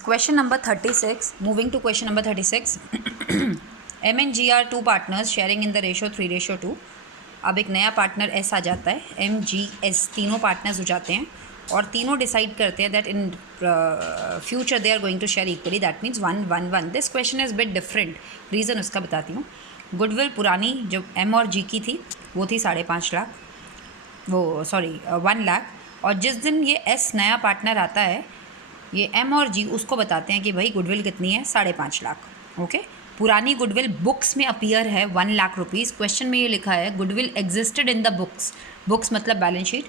Question number 36. Moving to question number 36. M and G are two partners sharing in the ratio 3:2. अब एक नया partner S आ जाता है, M G S तीनों partners हो जाते हैं और तीनों डिसाइड करते हैं that in future they are going to share equally. That means 1-1-1. This question is bit different. Reason उसका बताती हूँ. गुडविल पुरानी जो M और G की थी वो थी 5.5 लाख, वो सॉरी 1 लाख. और जिस दिन ये S नया पार्टनर आता है, ये M और G उसको बताते हैं कि भाई गुडविल कितनी है, 5.5 लाख. ओके. पुरानी गुडविल बुक्स में अपीयर है 1 लाख रुपीज़. क्वेश्चन में ये लिखा है goodwill existed in the books. Books मतलब balance sheet.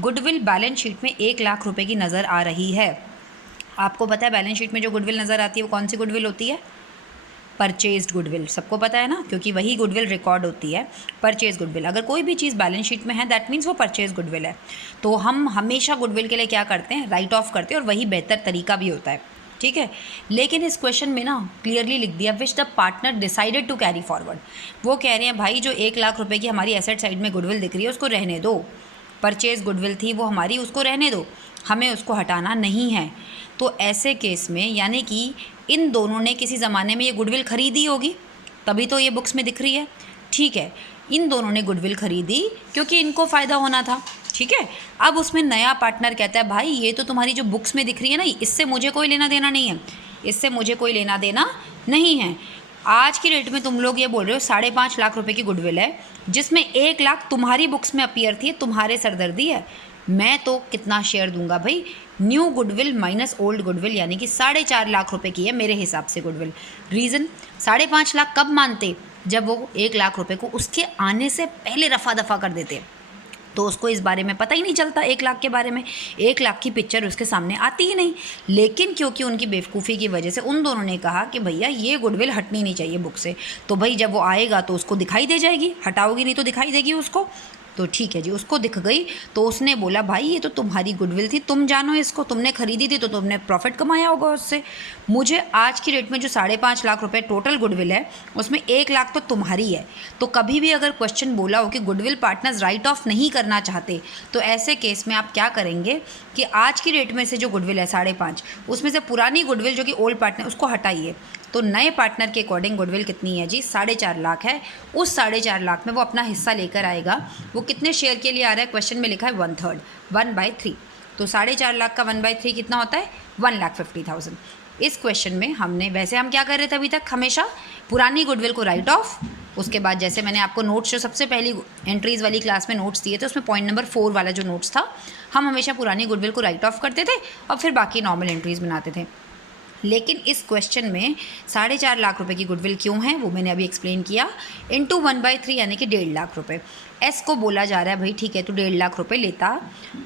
Goodwill balance sheet में 1 लाख रुपए की नज़र आ रही है. आपको पता है बैलेंस शीट में जो गुडविल नज़र आती है वो कौन सी गुडविल होती है? Purchased goodwill. सबको पता है ना, क्योंकि वही गुडविल रिकॉर्ड होती है. Purchase goodwill. अगर कोई भी चीज़ बैलेंस शीट में है दैट मीन्स वो परचेज गुडविल है. तो हम हमेशा गुडविल के लिए क्या करते हैं? राइट ऑफ करते हैं, और वही बेहतर तरीका भी होता है. ठीक है. लेकिन इस क्वेश्चन में ना क्लियरली लिख दिया which the partner decided to carry forward. वो कह रहे हैं भाई जो 1 लाख रुपए की हमारी एसेट साइड में गुडविल दिख रही है उसको रहने दो. परचेज गुडविल थी वो हमारी, उसको रहने दो, हमें उसको हटाना नहीं है. तो ऐसे केस में यानी कि इन दोनों ने किसी ज़माने में ये गुडविल ख़रीदी होगी, तभी तो ये बुक्स में दिख रही है. ठीक है. इन दोनों ने गुडविल ख़रीदी क्योंकि इनको फ़ायदा होना था. ठीक है. अब उसमें नया पार्टनर कहता है भाई ये तो तुम्हारी जो बुक्स में दिख रही है ना, इससे मुझे कोई लेना देना नहीं है, इससे मुझे कोई लेना देना नहीं है. आज की डेट में तुम लोग ये बोल रहे हो 5.5 लाख रुपए की गुडविल है जिसमें 1 लाख तुम्हारी बुक्स में अपीयर थी, तुम्हारे सरदर्दी है. मैं तो कितना शेयर दूंगा भाई? New goodwill minus old goodwill, यानी कि 4.5 लाख रुपए की है मेरे हिसाब से गुडविल. रीज़न 5.5 लाख कब मानते? जब वो 1 लाख रुपए को उसके आने से पहले रफा दफा कर देते, तो उसको इस बारे में पता ही नहीं चलता. 1 लाख के बारे में 1 लाख की पिक्चर उसके सामने आती ही नहीं. लेकिन क्योंकि उनकी बेवकूफ़ी की वजह से उन दोनों ने कहा कि भैया ये गुडविल हटनी नहीं चाहिए बुक से. तो भाई जब वो आएगा तो उसको दिखाई दे जाएगी, हटाओगी नहीं तो दिखाई देगी उसको. तो ठीक है जी, उसको दिख गई तो उसने बोला भाई ये तो तुम्हारी गुडविल थी, तुम जानो इसको, तुमने खरीदी थी तो तुमने प्रॉफिट कमाया होगा उससे. मुझे आज की डेट में जो 5.5 लाख रुपए टोटल गुडविल है उसमें 1 लाख तो तुम्हारी है. तो कभी भी अगर क्वेश्चन बोला हो कि गुडविल पार्टनर्स राइट ऑफ नहीं करना चाहते, तो ऐसे केस में आप क्या करेंगे कि आज की डेट में से जो गुडविल है 5.5, उसमें से पुरानी गुडविल जो कि ओल्ड पार्टनर उसको हटाइए. तो नए पार्टनर के अकॉर्डिंग गुडविल कितनी है जी? 4.5 लाख है. उस 4.5 लाख में वो अपना हिस्सा लेकर आएगा. वो कितने शेयर के लिए आ रहा है? क्वेश्चन में लिखा है 1/3, 1/3. तो 4.5 लाख का 1/3 कितना होता है? 1,50,000. इस क्वेश्चन में हमने, वैसे हम क्या कर रहे थे अभी तक? हमेशा पुरानी गुडविल को राइट ऑफ. उसके बाद जैसे मैंने आपको नोट्स जो सबसे पहली एंट्रीज़ वाली क्लास में नोट्स दिए थे उसमें पॉइंट नंबर 4 वाला जो नोट्स था, हम हमेशा पुरानी गुडविल को राइट ऑफ करते थे और फिर बाकी नॉर्मल एंट्रीज़ बनाते थे. लेकिन इस क्वेश्चन में 4.5 लाख रुपए की गुडविल क्यों है वो मैंने अभी एक्सप्लेन किया. इनटू 1/3 यानी कि 1.5 लाख रुपए. एस को बोला जा रहा है भाई ठीक है तो 1.5 लाख रुपए लेता,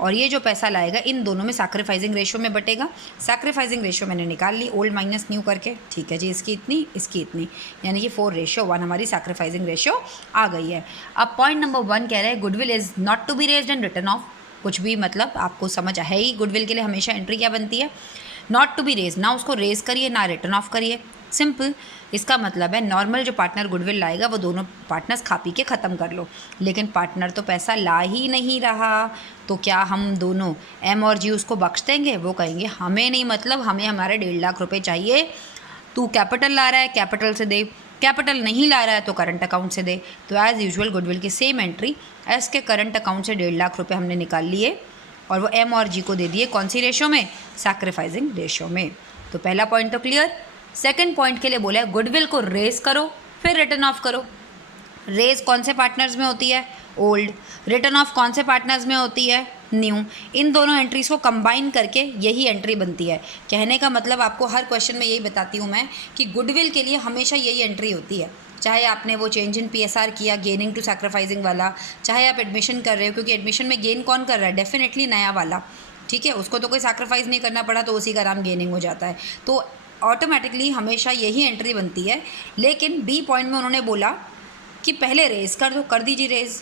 और ये जो पैसा लाएगा इन दोनों में सैक्रिफाइसिंग रेशियो में बटेगा. सैक्रिफाइसिंग रेशियो मैंने निकाल ली ओल्ड माइनस न्यू करके. ठीक है जी, इसकी इतनी इसकी इतनी, यानी कि 4:1 हमारी सैक्रिफाइसिंग रेशियो आ गई है. अब पॉइंट नंबर 1 कह रहा है goodwill is not to be raised and return off. कुछ भी मतलब आपको समझ है ही, गुडविल के लिए हमेशा एंट्री क्या बनती है? Not to be raise. ना उसको रेज करिए ना रिटर्न ऑफ करिए. सिंपल. इसका मतलब है नॉर्मल जो पार्टनर गुडविल लाएगा वो दोनों पार्टनर्स खा पी के ख़त्म कर लो. लेकिन पार्टनर तो पैसा ला ही नहीं रहा, तो क्या हम दोनों M और G उसको बख्श देंगे? वो कहेंगे हमें नहीं, मतलब हमें हमारे 1.5 लाख रुपए चाहिए. तू कैपिटल ला रहा है कैपिटल से दे, कैपिटल नहीं ला रहा है तो करंट अकाउंट से दे. तो एज़ यूजुअल गुडविल की सेम एंट्री, एस के करंट अकाउंट से 1.5 लाख रुपये हमने निकाल लिए और वो M और G को दे दिए कौन सी रेशो में? सैक्रिफाइसिंग रेशो में. तो पहला पॉइंट तो क्लियर. सेकंड पॉइंट के लिए बोला है गुडविल को रेज करो फिर रिटर्न ऑफ करो. रेज कौन से पार्टनर्स में होती है? ओल्ड. रिटर्न ऑफ कौन से पार्टनर्स में होती है? न्यू. इन दोनों एंट्रीज़ को कंबाइन करके यही एंट्री बनती है. कहने का मतलब आपको हर क्वेश्चन में यही बताती हूँ मैं कि गुडविल के लिए हमेशा यही एंट्री होती है. चाहे आपने वो चेंज इन PSR किया गेनिंग टू सैक्रिफाइसिंग वाला, चाहे आप एडमिशन कर रहे हो, क्योंकि एडमिशन में गेन कौन कर रहा है? डेफिनेटली नया वाला. ठीक है, उसको तो कोई सैक्रिफाइस नहीं करना पड़ा तो उसी का नाम गेनिंग हो जाता है. तो ऑटोमेटिकली हमेशा यही एंट्री बनती है. लेकिन B पॉइंट में उन्होंने बोला कि पहले रेज कर दो, कर दीजिए रेज.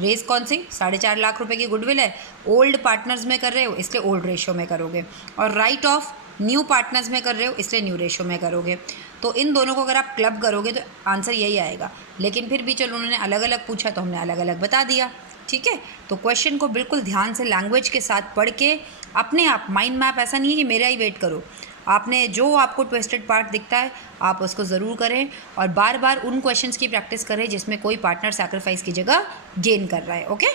रेज कौन सी? 4.5 लाख रुपए की गुडविल है, ओल्ड पार्टनर्स में कर रहे हो इसलिए ओल्ड रेशो में करोगे, और राइट ऑफ न्यू पार्टनर्स में कर रहे हो इसलिए न्यू रेशो में करोगे. तो इन दोनों को अगर आप क्लब करोगे तो आंसर यही आएगा. लेकिन फिर भी चलो उन्होंने अलग अलग पूछा तो हमने अलग अलग बता दिया. ठीक है. तो क्वेश्चन को बिल्कुल ध्यान से लैंग्वेज के साथ पढ़ के अपने आप माइंड मैप, ऐसा नहीं है कि मेरा ही वेट करो, आपने जो आपको ट्विस्टेड पार्ट दिखता है आप उसको ज़रूर करें, और बार बार उन क्वेश्चंस की प्रैक्टिस करें जिसमें कोई पार्टनर सैक्रिफाइस की जगह गेन कर रहा है। ओके।